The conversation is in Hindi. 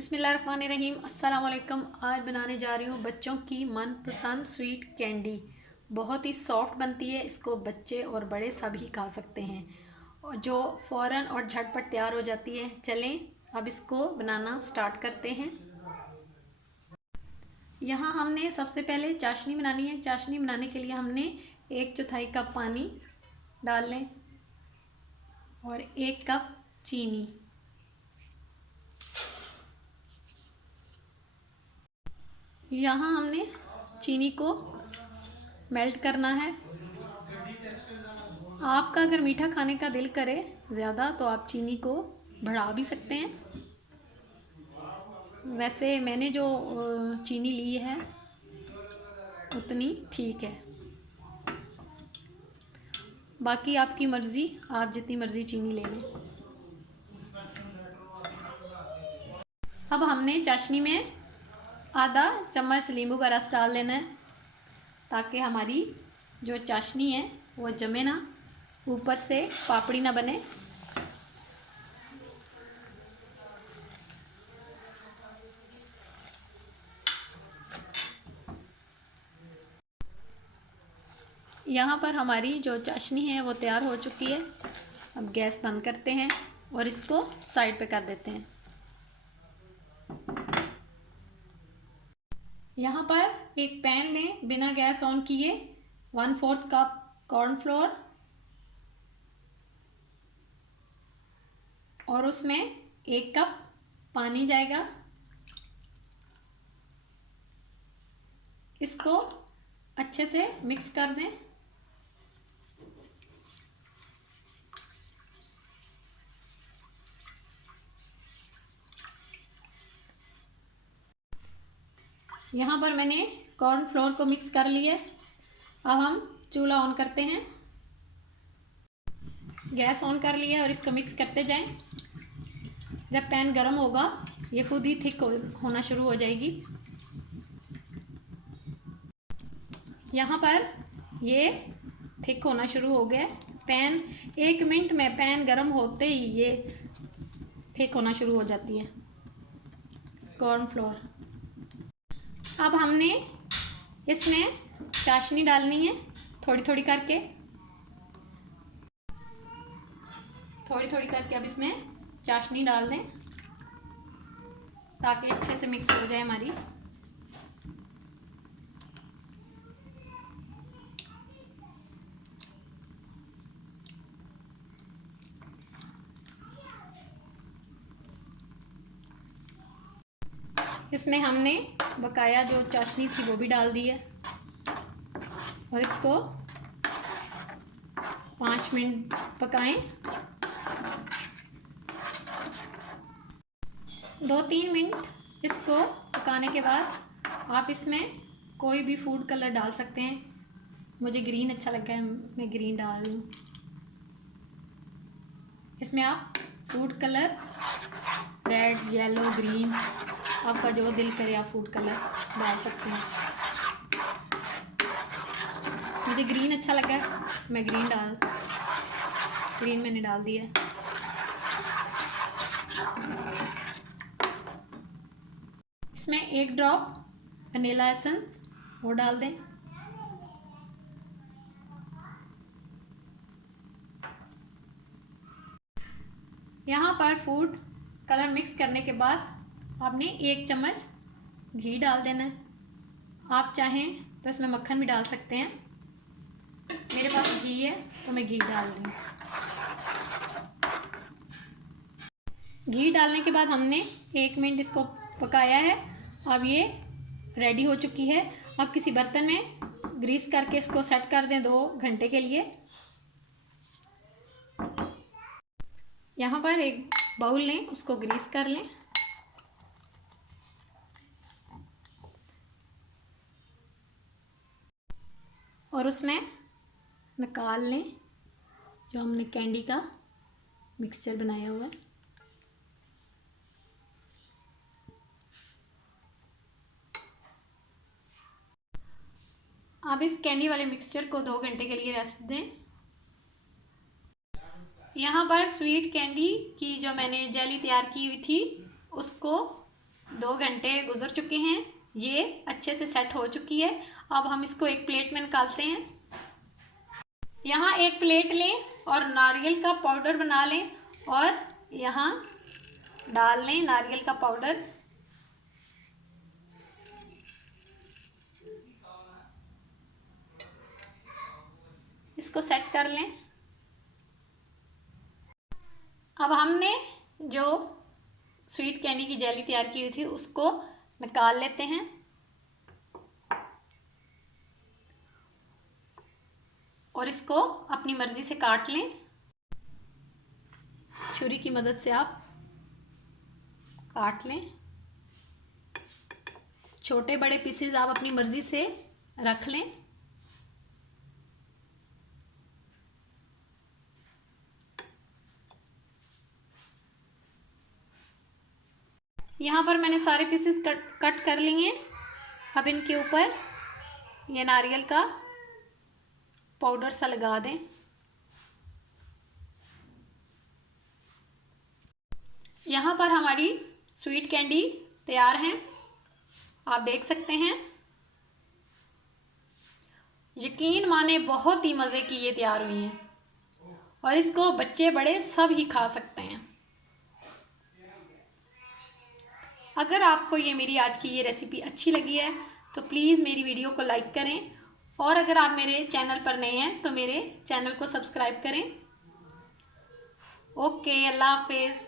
बिस्मिल्लाहिर्रहमानिर्रहीम। अस्सलाम वालेकुम। आज बनाने जा रही हूँ बच्चों की मनपसंद स्वीट कैंडी। बहुत ही सॉफ्ट बनती है, इसको बच्चे और बड़े सभी खा सकते हैं और जो फ़ौरन और झटपट तैयार हो जाती है। चलें अब इसको बनाना स्टार्ट करते हैं। यहाँ हमने सबसे पहले चाशनी बनानी है। चाशनी बनाने के लिए हमने 1/4 कप पानी डाल लें और 1 कप चीनी। यहाँ हमने चीनी को मेल्ट करना है। आपका अगर मीठा खाने का दिल करे ज़्यादा तो आप चीनी को बढ़ा भी सकते हैं। वैसे मैंने जो चीनी ली है उतनी ठीक है, बाकी आपकी मर्ज़ी, आप जितनी मर्ज़ी चीनी ले लें। अब हमने चाशनी में आधा चम्मच नींबू का रस डाल लेना है ताकि हमारी जो चाशनी है वो जमे ना, ऊपर से पापड़ी ना बने। यहाँ पर हमारी जो चाशनी है वो तैयार हो चुकी है। अब गैस बंद करते हैं और इसको साइड पे कर देते हैं। यहाँ पर एक पैन लें, बिना गैस ऑन किए 1/4 कप कॉर्नफ्लोर और उसमें 1 कप पानी जाएगा। इसको अच्छे से मिक्स कर दें। यहाँ पर मैंने कॉर्नफ्लोर को मिक्स कर लिया। अब हम चूल्हा ऑन करते हैं, गैस ऑन कर लिया और इसको मिक्स करते जाएं। जब पैन गर्म होगा ये खुद ही थिक होना शुरू हो जाएगी। यहाँ पर ये थिक होना शुरू हो गया। पैन 1 मिनट में पैन गर्म होते ही ये थिक होना शुरू हो जाती है कॉर्नफ्लोर। अब हमने इसमें चाशनी डालनी है, थोड़ी थोड़ी करके अब इसमें चाशनी डाल दें ताकि अच्छे से मिक्स हो जाए हमारी। इसमें हमने बकाया जो चाशनी थी वो भी डाल दी है और इसको 5 मिनट पकाएं। 2-3 मिनट इसको पकाने के बाद आप इसमें कोई भी फूड कलर डाल सकते हैं। मुझे ग्रीन अच्छा लगा है, मैं ग्रीन डाल रही हूँ। इसमें आप food colour red, yellow, green, आपका जो दिल करे आप फूड कलर डाल सकते हैं। मुझे ग्रीन अच्छा लगा है, मैं ग्रीन मैंने डाल दिया। इसमें 1 ड्रॉप वनीला एसेंस वो डाल दें। यहाँ पर फूड कलर मिक्स करने के बाद आपने 1 चम्मच घी डाल देना है। आप चाहें तो इसमें मक्खन भी डाल सकते हैं, मेरे पास घी है तो मैं घी डाल रही हूँ। घी डालने के बाद हमने 1 मिनट इसको पकाया है। अब ये रेडी हो चुकी है। अब किसी बर्तन में ग्रीस करके इसको सेट कर दें 2 घंटे के लिए। यहाँ पर एक बाउल लें, उसको ग्रीस कर लें और उसमें निकाल लें जो हमने कैंडी का मिक्सचर बनाया हुआ है। आप इस कैंडी वाले मिक्सचर को 2 घंटे के लिए रेस्ट दें। यहाँ पर स्वीट कैंडी की जो मैंने जेली तैयार की हुई थी उसको 2 घंटे गुजर चुके हैं, ये अच्छे से सेट हो चुकी है। अब हम इसको एक प्लेट में निकालते हैं। यहाँ एक प्लेट लें और नारियल का पाउडर बना लें और यहाँ डाल लें नारियल का पाउडर। इसको सेट कर लें। अब हमने जो स्वीट कैंडी की जेली तैयार की हुई थी उसको निकाल लेते हैं। और इसको अपनी मर्ज़ी से काट लें। छुरी की मदद से आप काट लें। छोटे बड़े पीसेस आप अपनी मर्ज़ी से रख लें। यहाँ पर मैंने सारे पीसेस कट कर लिए हैं। अब इनके ऊपर ये नारियल का पाउडर सा लगा दें। यहाँ पर हमारी स्वीट कैंडी तैयार हैं, आप देख सकते हैं। यकीन माने बहुत ही मज़े की ये तैयार हुई हैं और इसको बच्चे बड़े सब ही खा सकते हैं। अगर आपको ये मेरी आज की ये रेसिपी अच्छी लगी है तो प्लीज़ मेरी वीडियो को लाइक करें और अगर आप मेरे चैनल पर नए हैं तो मेरे चैनल को सब्सक्राइब करें। ओके, अल्लाह हाफिज़।